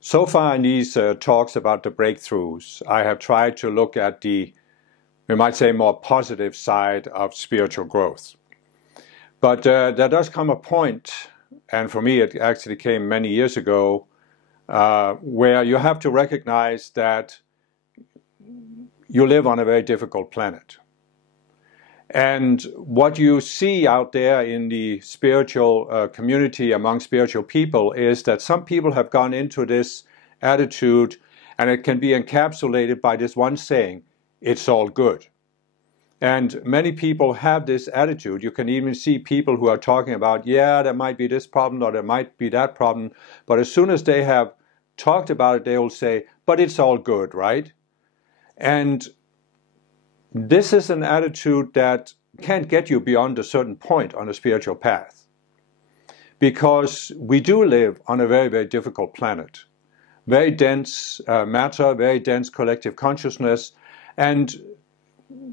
So far in these talks about the breakthroughs, I have tried to look at the, we might say, more positive side of spiritual growth. But there does come a point, and for me it actually came many years ago, where you have to recognize that you live on a very difficult planet. And what you see out there in the spiritual community among spiritual people is that some people have gone into this attitude, and it can be encapsulated by this one saying, it's all good. And many people have this attitude. You can even see people who are talking about, yeah, there might be this problem or there might be that problem. But as soon as they have talked about it, they will say, but it's all good, right? And this is an attitude that can't get you beyond a certain point on a spiritual path, because we do live on a very, very difficult planet. Very dense matter, very dense collective consciousness, and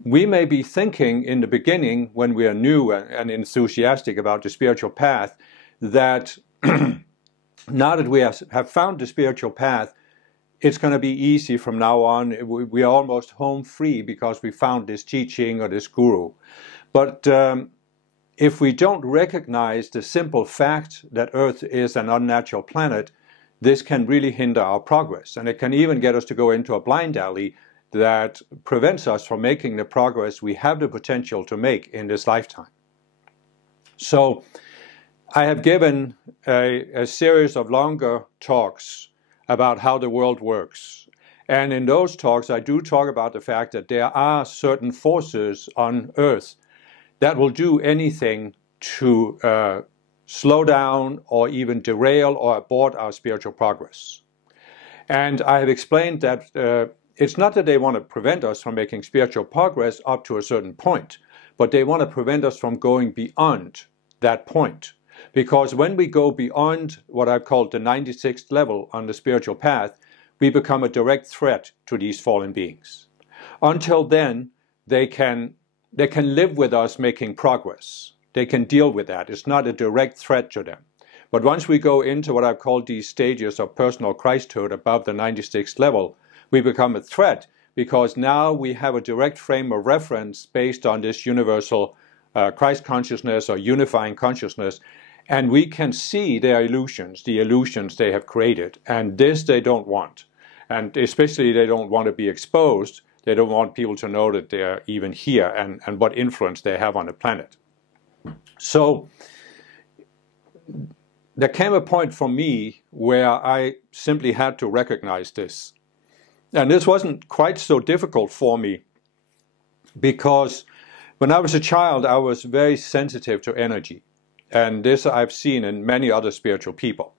we may be thinking in the beginning, when we are new and enthusiastic about the spiritual path, that now that we have found the spiritual path, it's going to be easy from now on. We are almost home free because we found this teaching or this guru. But if we don't recognize the simple fact that Earth is an unnatural planet, this can really hinder our progress. And it can even get us to go into a blind alley that prevents us from making the progress we have the potential to make in this lifetime. So I have given a series of longer talks about how the world works. And in those talks, I do talk about the fact that there are certain forces on Earth that will do anything to slow down or even derail or abort our spiritual progress. And I have explained that it's not that they want to prevent us from making spiritual progress up to a certain point, but they want to prevent us from going beyond that point. Because when we go beyond what I've called the 96th level on the spiritual path, we become a direct threat to these fallen beings. Until then, they can live with us making progress. They can deal with that. It's not a direct threat to them. But once we go into what I've called these stages of personal Christhood above the 96th level, we become a threat, because now we have a direct frame of reference based on this universal Christ consciousness or unifying consciousness, and we can see their illusions, the illusions they have created, and this they don't want. And especially they don't want to be exposed. They don't want people to know that they're even here and what influence they have on the planet. So there came a point for me where I simply had to recognize this. And this wasn't quite so difficult for me, because when I was a child, I was very sensitive to energy. And this I've seen in many other spiritual people.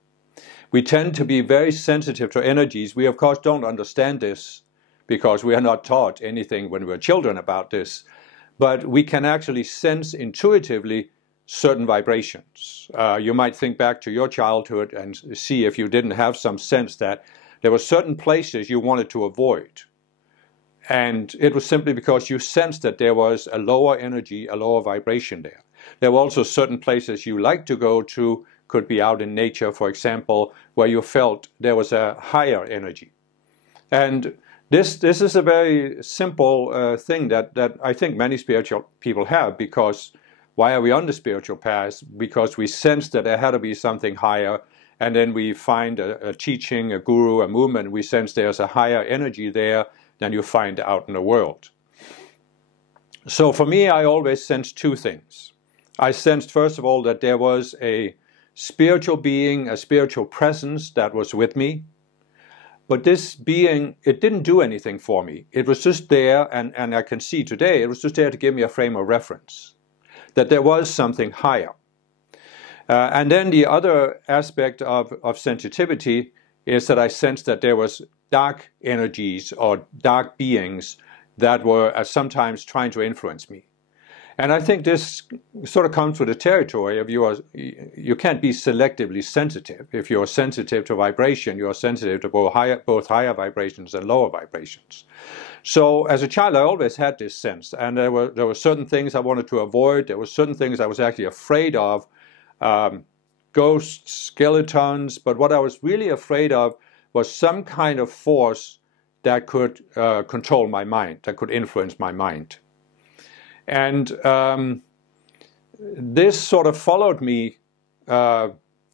We tend to be very sensitive to energies. We, of course, don't understand this because we are not taught anything when we're children about this. But we can actually sense intuitively certain vibrations. You might think back to your childhood and see if you didn't have some sense that there were certain places you wanted to avoid. And it was simply because you sensed that there was a lower energy, a lower vibration there. There were also certain places you liked to go to, could be out in nature, for example, where you felt there was a higher energy. And this is a very simple thing that I think many spiritual people have, because why are we on the spiritual path? Because we sense that there had to be something higher, and then we find a teaching, a guru, a movement, we sense there's a higher energy there than you find out in the world. So for me, I always sensed two things. I sensed, first of all, that there was a spiritual being, a spiritual presence that was with me. But this being, it didn't do anything for me. It was just there, and I can see today, it was just there to give me a frame of reference, that there was something higher. And then the other aspect of sensitivity is that I sensed that there was dark energies or dark beings that were sometimes trying to influence me. And I think this sort of comes with the territory of you can't be selectively sensitive. If you're sensitive to vibration, you're sensitive to both higher vibrations and lower vibrations. So as a child, I always had this sense, and there were certain things I wanted to avoid. There were certain things I was actually afraid of, ghosts, skeletons. But what I was really afraid of was some kind of force that could control my mind, that could influence my mind. And this sort of followed me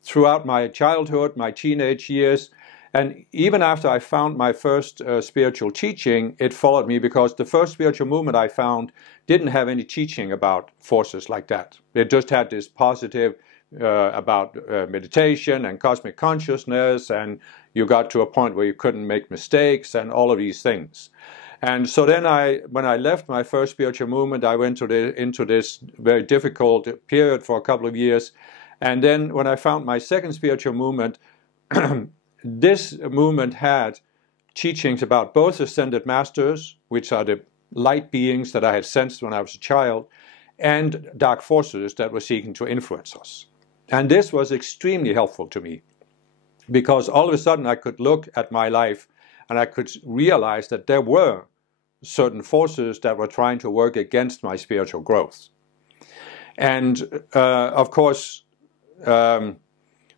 throughout my childhood, my teenage years, and even after I found my first spiritual teaching, it followed me, because the first spiritual movement I found didn't have any teaching about forces like that. It just had this positive about meditation and cosmic consciousness, and you got to a point where you couldn't make mistakes and all of these things. And so then when I left my first spiritual movement, I went into this very difficult period for a couple of years. And then when I found my second spiritual movement, this movement had teachings about both ascended masters, which are the light beings that I had sensed when I was a child, and dark forces that were seeking to influence us. And this was extremely helpful to me, because all of a sudden I could look at my life and I could realize that there were certain forces that were trying to work against my spiritual growth. And of course,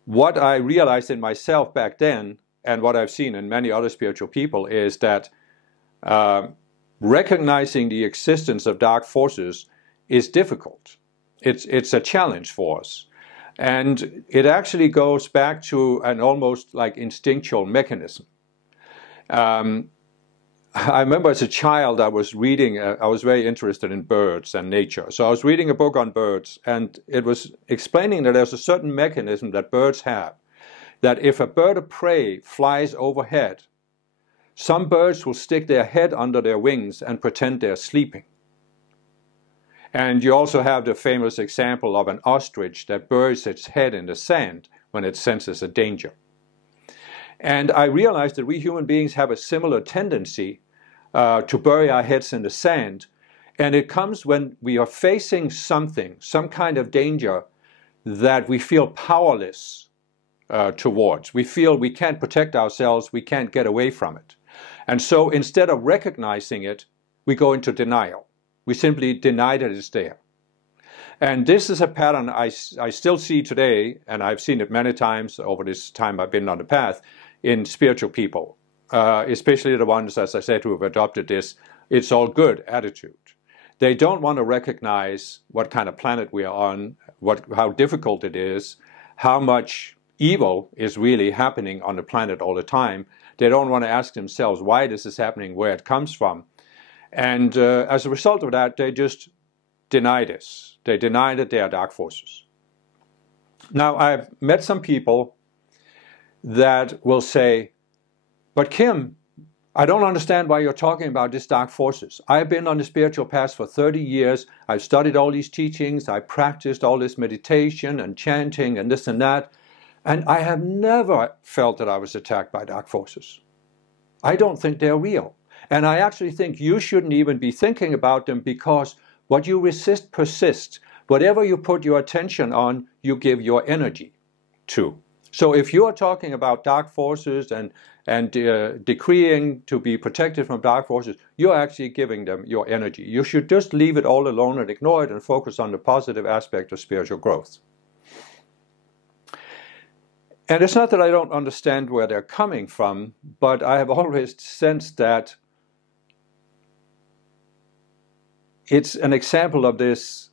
what I realized in myself back then, and what I've seen in many other spiritual people, is that recognizing the existence of dark forces is difficult. It's a challenge for us. And it actually goes back to an almost like instinctual mechanism. I remember as a child I was reading, I was very interested in birds and nature. So I was reading a book on birds, and it was explaining that there's a certain mechanism that birds have, that if a bird of prey flies overhead, some birds will stick their head under their wings and pretend they're sleeping. And you also have the famous example of an ostrich that buries its head in the sand when it senses a danger. And I realized that we human beings have a similar tendency to bury our heads in the sand. And it comes when we are facing something, some kind of danger that we feel powerless towards. We feel we can't protect ourselves, we can't get away from it. And so instead of recognizing it, we go into denial. We simply deny that it's there. And this is a pattern I still see today, and I've seen it many times over this time I've been on the path, in spiritual people, especially the ones, as I said, who have adopted this "it's all good" attitude. They don't want to recognize what kind of planet we are on, how difficult it is, how much evil is really happening on the planet all the time. They don't want to ask themselves why this is happening, where it comes from. And as a result of that, they just deny this. They deny that they are dark forces. Now, I've met some people that will say, "But Kim, I don't understand why you're talking about these dark forces. I've been on the spiritual path for 30 years. I've studied all these teachings. I practiced all this meditation and chanting and this and that. And I have never felt that I was attacked by dark forces. I don't think they're real. And I actually think you shouldn't even be thinking about them, because what you resist persists. Whatever you put your attention on, you give your energy to. So if you are talking about dark forces and decreeing to be protected from dark forces, you're actually giving them your energy. You should just leave it all alone and ignore it and focus on the positive aspect of spiritual growth." And it's not that I don't understand where they're coming from, but I have always sensed that it's an example of this: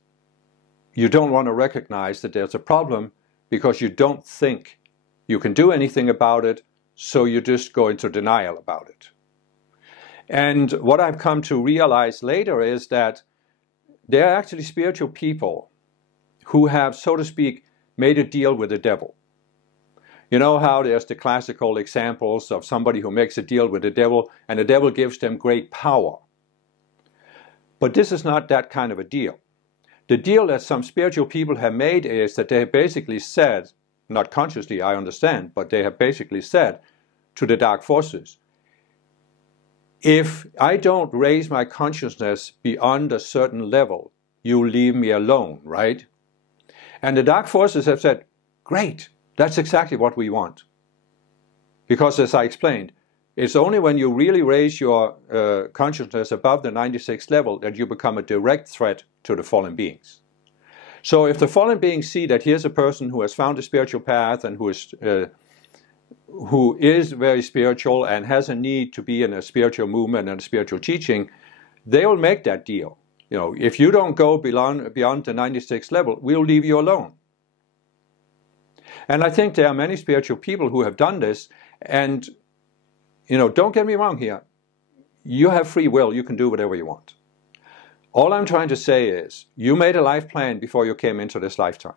you don't want to recognize that there's a problem because you don't think you can do anything about it, so you just go into denial about it. And what I've come to realize later is that there are actually spiritual people who have, so to speak, made a deal with the devil. You know how there's the classical examples of somebody who makes a deal with the devil, and the devil gives them great power. But this is not that kind of a deal. The deal that some spiritual people have made is that they have basically said, not consciously, I understand, but they have basically said to the dark forces, if I don't raise my consciousness beyond a certain level, you leave me alone, right? And the dark forces have said, great, that's exactly what we want. Because as I explained, it's only when you really raise your consciousness above the 96th level that you become a direct threat to the fallen beings. So if the fallen beings see that here's a person who has found a spiritual path and who is who is very spiritual and has a need to be in a spiritual movement and a spiritual teaching, they will make that deal. You know, if you don't go beyond the 96th level, we'll leave you alone. And I think there are many spiritual people who have done this. And, you know, don't get me wrong here. You have free will. You can do whatever you want. All I'm trying to say is, you made a life plan before you came into this lifetime.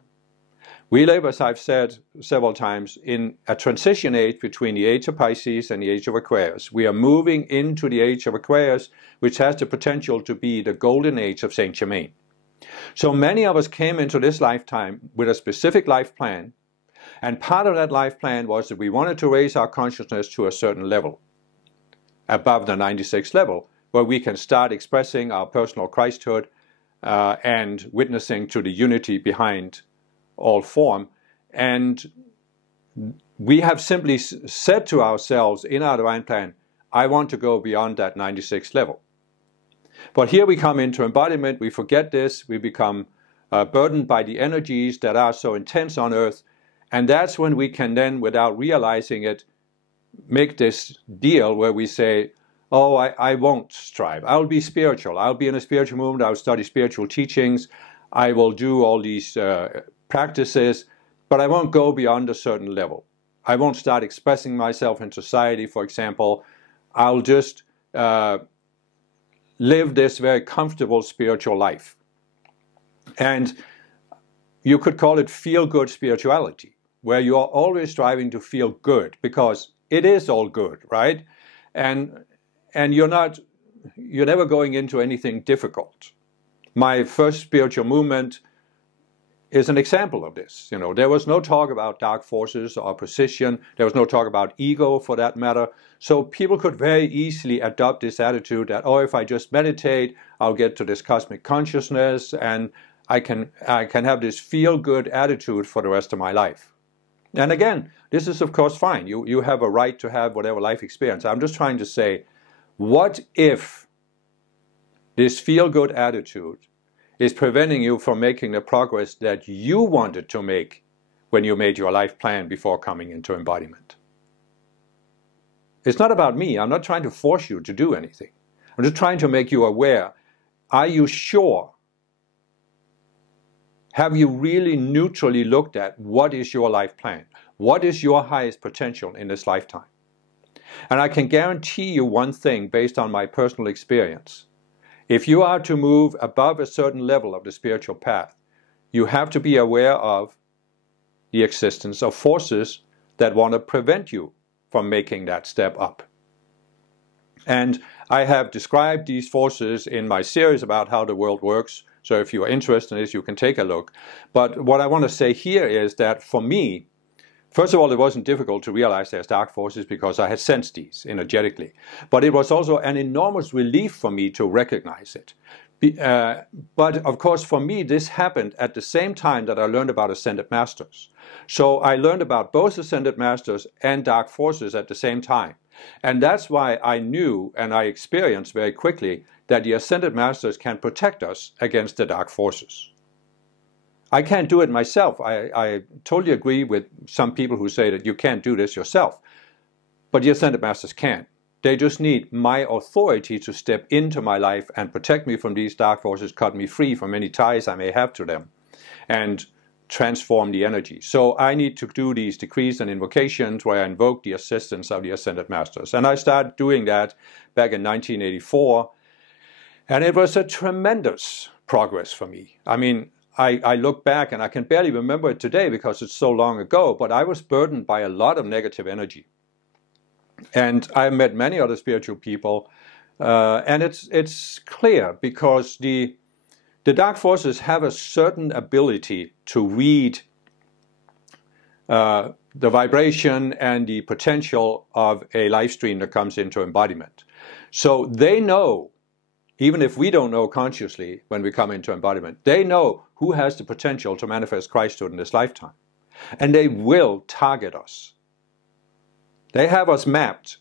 We live, as I've said several times, in a transition age between the age of Pisces and the age of Aquarius. We are moving into the age of Aquarius, which has the potential to be the golden age of Saint Germain. So many of us came into this lifetime with a specific life plan, and part of that life plan was that we wanted to raise our consciousness to a certain level, above the 96th level, where we can start expressing our personal Christhood and witnessing to the unity behind all form. And we have simply said to ourselves in our divine plan, I want to go beyond that 96th level. But here we come into embodiment, we forget this, we become burdened by the energies that are so intense on earth, and that's when we can then, without realizing it, make this deal where we say, oh, I won't strive. I'll be spiritual. I'll be in a spiritual movement. I'll study spiritual teachings. I will do all these practices, but I won't go beyond a certain level. I won't start expressing myself in society, for example. I'll just live this very comfortable spiritual life. And you could call it feel-good spirituality, where you are always striving to feel good, because it is all good, right? And you're never going into anything difficult. My first spiritual movement is an example of this. You know, there was no talk about dark forces or opposition. There was no talk about ego, for that matter. So people could very easily adopt this attitude that, oh, if I just meditate, I'll get to this cosmic consciousness, and I can have this feel-good attitude for the rest of my life. And again, this is of course fine. You have a right to have whatever life experience. I'm just trying to say, what if this feel-good attitude is preventing you from making the progress that you wanted to make when you made your life plan before coming into embodiment? It's not about me. I'm not trying to force you to do anything. I'm just trying to make you aware. Are you sure? Have you really neutrally looked at what is your life plan? What is your highest potential in this lifetime? And I can guarantee you one thing based on my personal experience. If you are to move above a certain level of the spiritual path, you have to be aware of the existence of forces that want to prevent you from making that step up. And I have described these forces in my series about how the world works. So if you are interested in this, you can take a look. But what I want to say here is that for me, first of all, it wasn't difficult to realize there's dark forces because I had sensed these energetically. But it was also an enormous relief for me to recognize it. But of course, for me, this happened at the same time that I learned about Ascended Masters. So I learned about both Ascended Masters and dark forces at the same time. And that's why I knew and I experienced very quickly that the Ascended Masters can protect us against the dark forces. I can't do it myself. I totally agree with some people who say that you can't do this yourself. But the Ascended Masters can. They just need my authority to step into my life and protect me from these dark forces, cut me free from any ties I may have to them, and transform the energy. So I need to do these decrees and invocations where I invoke the assistance of the Ascended Masters. And I started doing that back in 1984. And it was a tremendous progress for me. I mean, I look back and I can barely remember it today because it's so long ago, but I was burdened by a lot of negative energy. And I met many other spiritual people, and it's clear because the dark forces have a certain ability to read the vibration and the potential of a life stream that comes into embodiment. So they know, even if we don't know consciously when we come into embodiment, they know who has the potential to manifest Christhood in this lifetime. And they will target us. They have us mapped,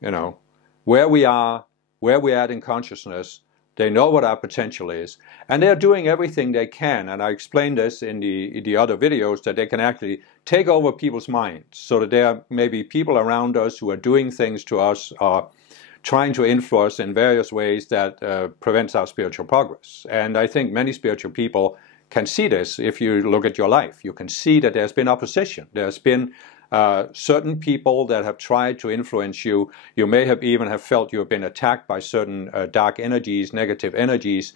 you know, where we are, where we're at in consciousness, They know what our potential is. And they're doing everything they can. And I explained this in the other videos, that they can actually take over people's minds, so that there may be people around us who are doing things to us, or trying to influence in various ways that prevents our spiritual progress. And I think many spiritual people can see this. If you look at your life, you can see that there's been opposition. There's been certain people that have tried to influence you. You may have even have felt you have been attacked by certain dark energies, negative energies,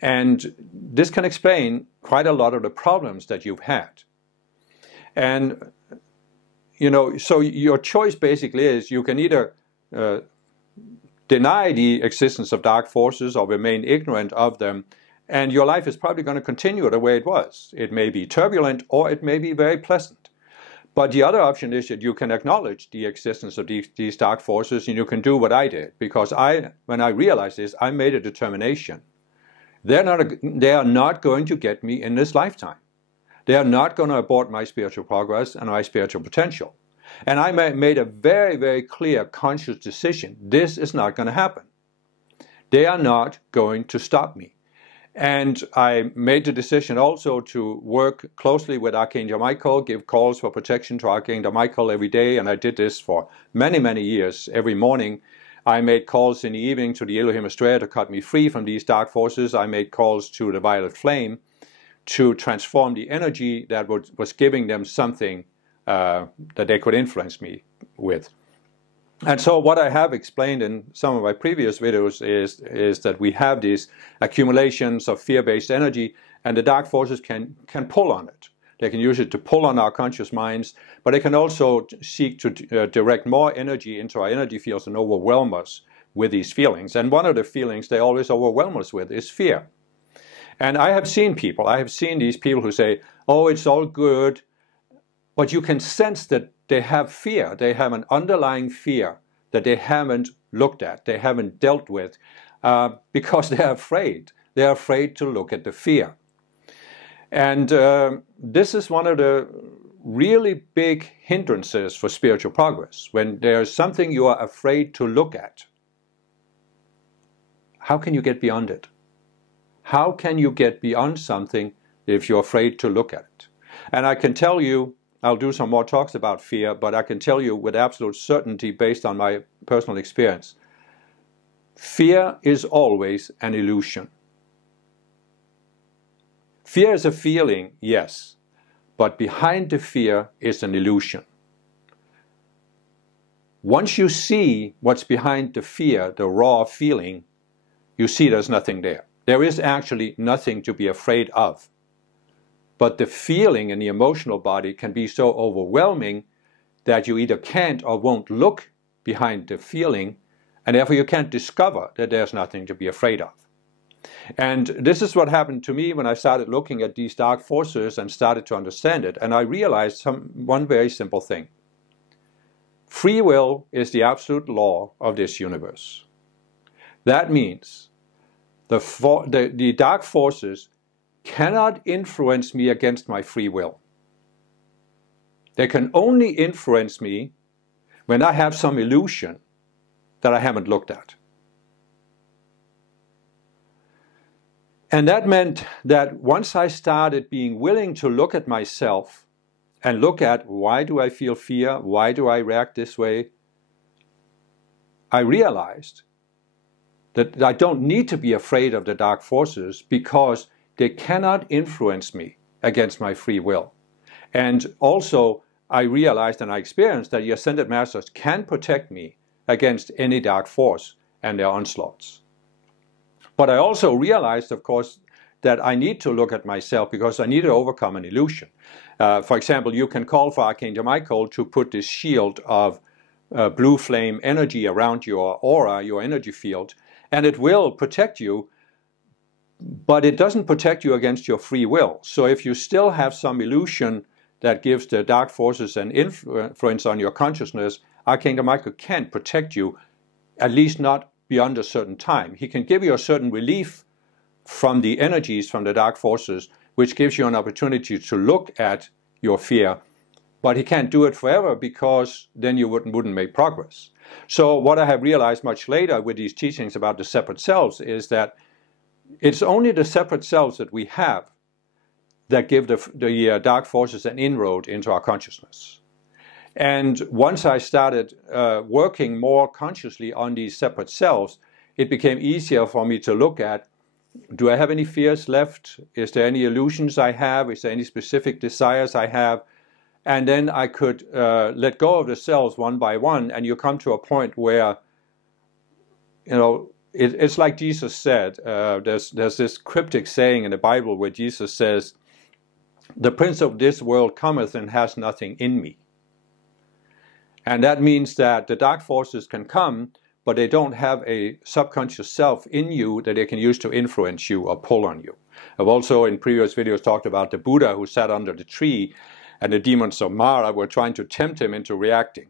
and this can explain quite a lot of the problems that you've had. And so your choice basically is, you can either deny the existence of dark forces or remain ignorant of them, and your life is probably going to continue the way it was. It may be turbulent, or it may be very pleasant. But the other option is that you can acknowledge the existence of these dark forces, and you can do what I did. Because when I realized this, I made a determination. They are not going to get me in this lifetime. They are not going to abort my spiritual progress and my spiritual potential. And I made a very, very clear, conscious decision. This is not going to happen. They are not going to stop me. And I made the decision also to work closely with Archangel Michael, give calls for protection to Archangel Michael every day, and I did this for many, many years. Every morning I made calls in the evening to the Elohim Estrella to cut me free from these dark forces. I made calls to the Violet Flame to transform the energy that was giving them something that they could influence me with. And so what I have explained in some of my previous videos is that we have these accumulations of fear-based energy, and the dark forces can pull on it. They can use it to pull on our conscious minds, but they can also seek to direct more energy into our energy fields and overwhelm us with these feelings. And one of the feelings they always overwhelm us with is fear. And I have seen these people who say, oh, it's all good, but you can sense that they have fear. They have an underlying fear that they haven't looked at, they haven't dealt with, because they're afraid. They're afraid to look at the fear. And this is one of the really big hindrances for spiritual progress. When there's something you are afraid to look at, how can you get beyond it? How can you get beyond something if you're afraid to look at it? And I can tell you, I'll do some more talks about fear, but I can tell you with absolute certainty, based on my personal experience, fear is always an illusion. Fear is a feeling, yes, but behind the fear is an illusion. Once you see what's behind the fear, the raw feeling, you see there's nothing there. There is actually nothing to be afraid of. But the feeling in the emotional body can be so overwhelming that you either can't or won't look behind the feeling, and therefore you can't discover that there's nothing to be afraid of. And this is what happened to me when I started looking at these dark forces and started to understand it. And I realized one very simple thing. Free will is the absolute law of this universe. That means the dark forces cannot influence me against my free will. They can only influence me when I have some illusion that I haven't looked at. And that meant that once I started being willing to look at myself and look at, why do I feel fear? Why do I react this way? I realized that I don't need to be afraid of the dark forces, because they cannot influence me against my free will. And also, I realized and I experienced that the Ascended Masters can protect me against any dark force and their onslaughts. But I also realized, of course, that I need to look at myself, because I need to overcome an illusion. For example, you can call for Archangel Michael to put this shield of blue flame energy around your aura, your energy field, and it will protect you, but it doesn't protect you against your free will. So if you still have some illusion that gives the dark forces an influence on your consciousness, Archangel Michael can't protect you, at least not beyond a certain time. He can give you a certain relief from the energies from the dark forces, which gives you an opportunity to look at your fear, but he can't do it forever, because then you wouldn't make progress. So what I have realized much later with these teachings about the separate selves is that it's only the separate selves that we have that give the dark forces an inroad into our consciousness. And once I started working more consciously on these separate selves, it became easier for me to look at, do I have any fears left? Is there any illusions I have? Is there any specific desires I have? And then I could let go of the selves one by one, and you come to a point where, you know, it's like Jesus said. There's this cryptic saying in the Bible where Jesus says, "The prince of this world cometh and has nothing in me." And that means that the dark forces can come, but they don't have a subconscious self in you that they can use to influence you or pull on you. I've also in previous videos talked about the Buddha who sat under the tree, and the demons of Mara were trying to tempt him into reacting.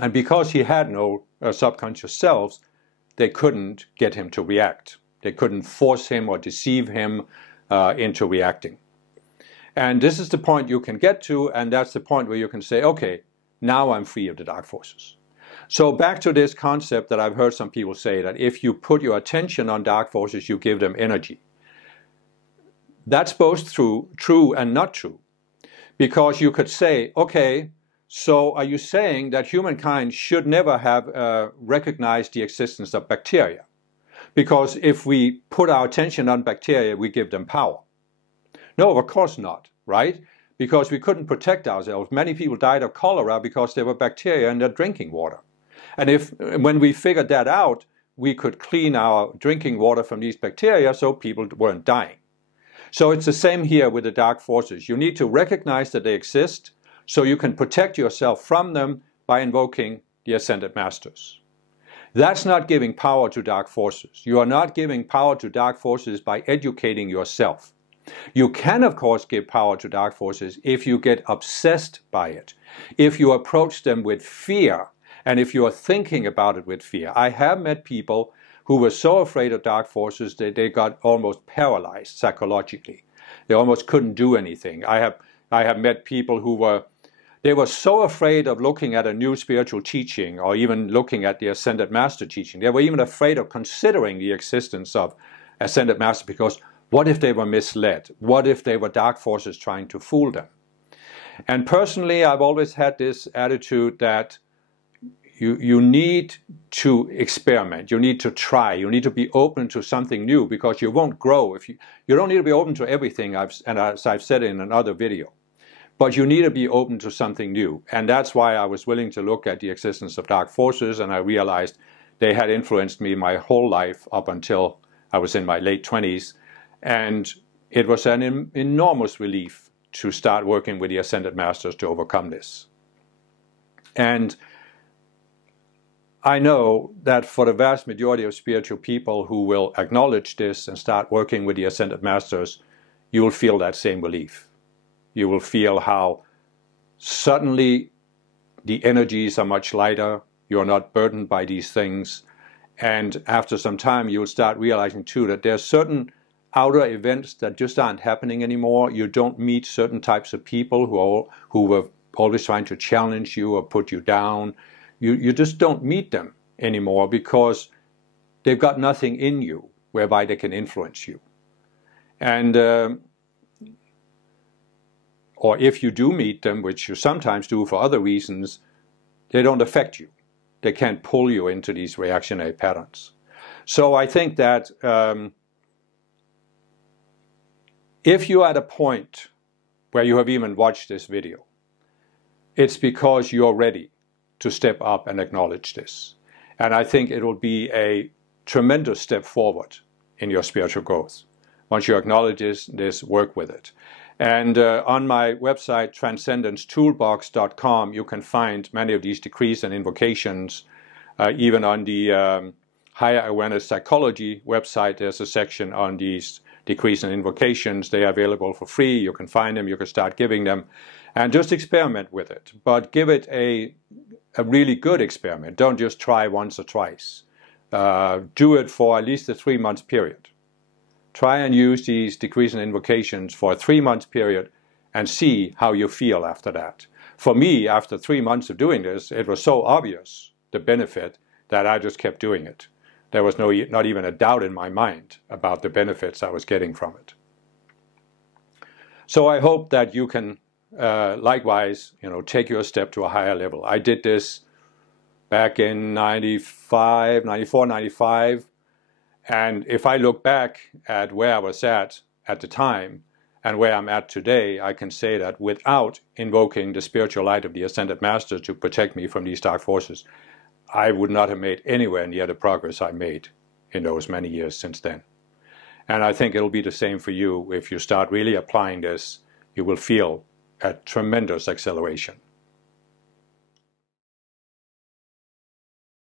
And because he had no subconscious selves, they couldn't get him to react. They couldn't force him or deceive him into reacting. And this is the point you can get to, and that's the point where you can say, okay, now I'm free of the dark forces. So back to this concept that I've heard some people say, that if you put your attention on dark forces, you give them energy. That's both true and not true. Because you could say, okay, so are you saying that humankind should never have recognized the existence of bacteria? Because if we put our attention on bacteria, we give them power. No, of course not, right? Because we couldn't protect ourselves. Many people died of cholera because there were bacteria in their drinking water. And when we figured that out, we could clean our drinking water from these bacteria so people weren't dying. So it's the same here with the dark forces. You need to recognize that they exist so you can protect yourself from them by invoking the Ascended Masters. That's not giving power to dark forces. You are not giving power to dark forces by educating yourself. You can, of course, give power to dark forces if you get obsessed by it, if you approach them with fear, and if you are thinking about it with fear. I have met people who were so afraid of dark forces that they got almost paralyzed psychologically. They almost couldn't do anything. I have met people who were so afraid of looking at a new spiritual teaching or even looking at the Ascended Master teaching. They were even afraid of considering the existence of Ascended Master because what if they were misled? What if they were dark forces trying to fool them? And personally, I've always had this attitude that you need to experiment, you need to try, you need to be open to something new because you won't grow if you don't need to be open to everything, as I've said in another video. But you need to be open to something new. And that's why I was willing to look at the existence of dark forces, and I realized they had influenced me my whole life up until I was in my late 20s. And it was an enormous relief to start working with the Ascended Masters to overcome this. And I know that for the vast majority of spiritual people who will acknowledge this and start working with the Ascended Masters, you will feel that same relief. You will feel how suddenly the energies are much lighter, you're not burdened by these things, and after some time you'll start realizing too that there's certain outer events that just aren't happening anymore. You don't meet certain types of people who were always trying to challenge you or put you down. You just don't meet them anymore because they've got nothing in you whereby they can influence you. And or if you do meet them, which you sometimes do for other reasons, they don't affect you. They can't pull you into these reactionary patterns. So I think that if you're at a point where you have even watched this video, it's because you're ready to step up and acknowledge this. And I think it will be a tremendous step forward in your spiritual growth. Once you acknowledge this, work with it. And on my website, transcendencetoolbox.com, you can find many of these decrees and invocations. Even on the Higher Awareness Psychology website, there's a section on these decrees and invocations. They are available for free. You can find them. You can start giving them. And just experiment with it. But give it a really good experiment. Don't just try once or twice. Do it for at least a 3-month period. Try and use these decrees and invocations for a 3-month period and see how you feel after that. For me, after 3 months of doing this, it was so obvious, the benefit, that I just kept doing it. There was not even a doubt in my mind about the benefits I was getting from it. So I hope that you can likewise, take your step to a higher level. I did this back in 94, 95. And if I look back at where I was at the time and where I'm at today, I can say that without invoking the spiritual light of the Ascended Masters to protect me from these dark forces, I would not have made anywhere near the progress I made in those many years since then. And I think it'll be the same for you. If you start really applying this, you will feel a tremendous acceleration.